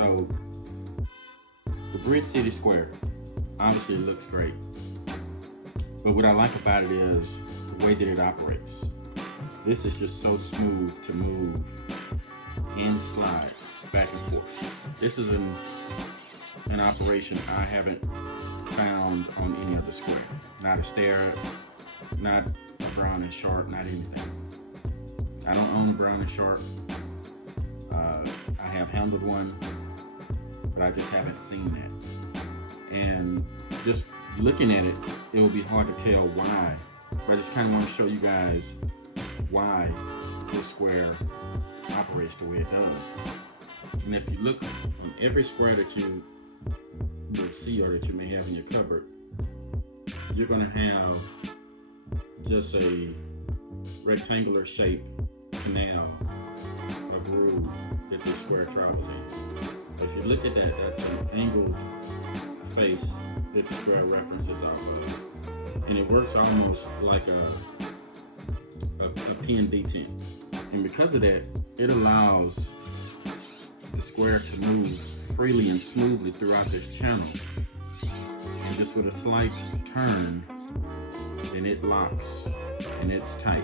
So the Bridge City Square obviously looks great, but what I like about it is the way that it operates. This is just so smooth to move and slide back and forth. This is an operation I haven't found on any other square. Not a stair, not a Brown and Sharp, not anything. I don't own a Brown and Sharp. I have handled one, but I just haven't seen that. And just looking at it, it will be hard to tell why. But I just kind of want to show you guys why this square operates the way it does. And if you look on every square that you will see or that you may have in your cupboard, you're going to have just a rectangular shape canal or groove that this square travels in. If you look at that, that's an angled face that the square references off of. And it works almost like a pin detent. And because of that, it allows the square to move freely and smoothly throughout this channel. And just with a slight turn, then it locks and it's tight.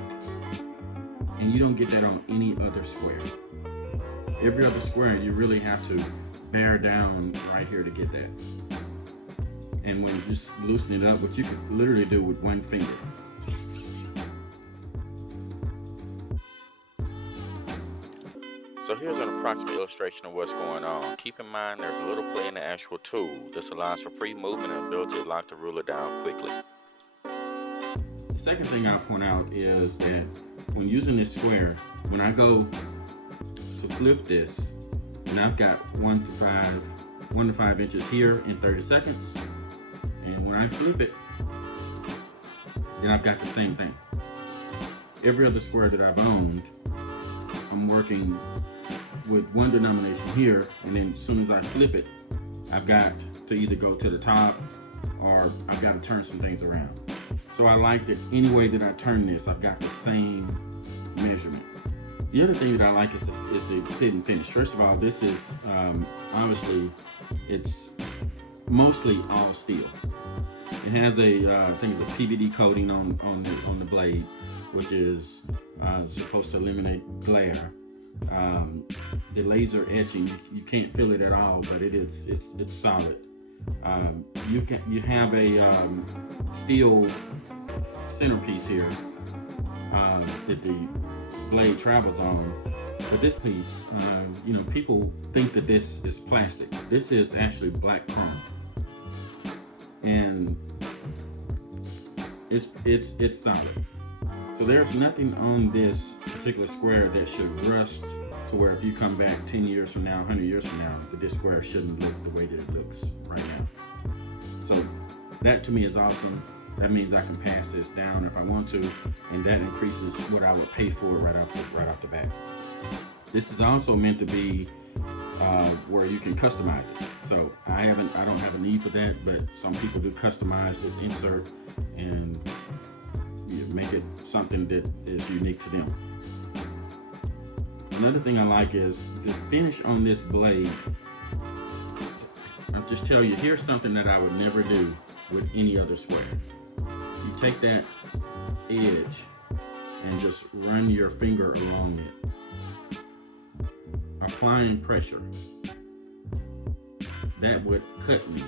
And you don't get that on any other square. Every other square, you really have to bear down right here to get that. And when you just loosen it up, what you can literally do with one finger. So here's an approximate illustration of what's going on. Keep in mind there's a little play in the actual tool. This allows for free movement and ability to lock the ruler down quickly. The second thing I'll point out is that when using this square, when I go to flip this, and I've got 1 to 5 inches here in 30 seconds, and when I flip it, then I've got the same thing. Every other square that I've owned, I'm working with one denomination here, and then as soon as I flip it, I've got to either go to the top or I've got to turn some things around. So I like that any way that I turn this, I've got the same measurement. The other thing that I like is the fit and finish. First of all, this is obviously it's mostly all steel. It has I think it's a PVD coating on the blade, which is supposed to eliminate glare. The laser etching, you can't feel it at all, but it's solid. You have a steel centerpiece here that the blade travels on, but this piece, people think that this is plastic. This is actually black chrome, and it's solid. So there's nothing on this particular square that should rust to where if you come back 10 years from now, 100 years from now, that this square shouldn't look the way that it looks right now. So that to me is awesome. That means I can pass this down if I want to, and that increases what I would pay for it right off the bat. This is also meant to be where you can customize it. So I don't have a need for that, but some people do customize this insert and make it something that is unique to them. Another thing I like is the finish on this blade. I'll just tell you, here's something that I would never do with any other square. You take that edge and just run your finger along it, applying pressure. That would cut me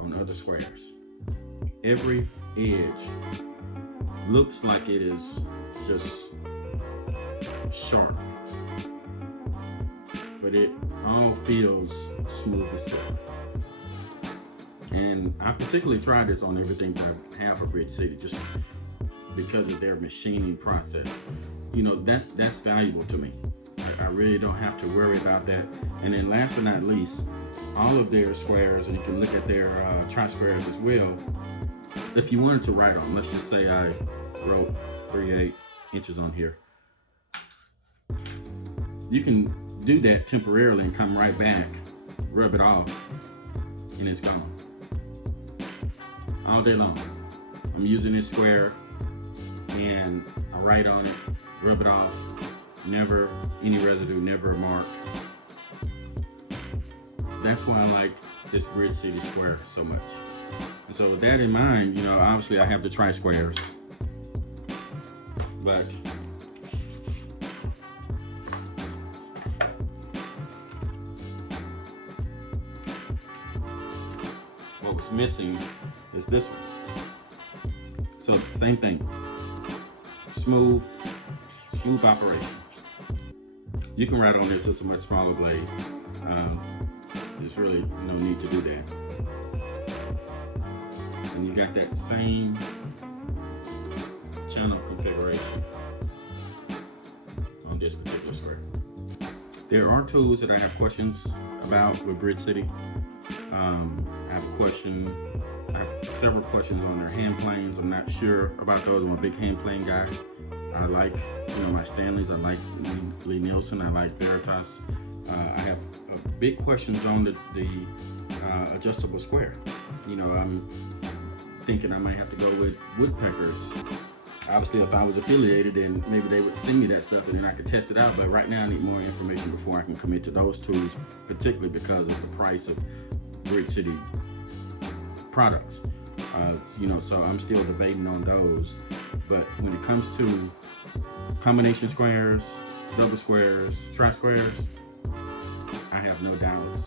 on other squares. Every edge looks like it is just sharp, but it all feels smooth as silk. And I particularly tried this on everything that I have for Bridge City, just because of their machining process. That's valuable to me. I really don't have to worry about that. And then last but not least, all of their squares, and you can look at their tri-squares as well. If you wanted to write on, let's just say I wrote 3/8 inches on here. You can do that temporarily and come right back, rub it off, and it's gone. All day long. I'm using this square and I write on it, rub it off, never any residue, never a mark. that's why I like this Grid City square so much. And so with that in mind, obviously I have the tri-squares, but what was missing is this one. So same thing, smooth operation. You can ride on this with a much smaller blade. There's really no need to do that. And you got that same channel configuration on this particular square. There are tools that I have questions about with Grid City. I have several questions on their hand planes. I'm not sure about those. I'm a big hand plane guy. I like, my Stanleys. I like Lee Nielsen. I like Veritas. I have big questions on the adjustable square. I'm thinking I might have to go with Woodpeckers. Obviously, if I was affiliated, then maybe they would send me that stuff and then I could test it out. But right now, I need more information before I can commit to those tools, particularly because of the price of Grid City products. So I'm still debating on those. But when it comes to combination squares, double squares, tri-squares, I have no doubts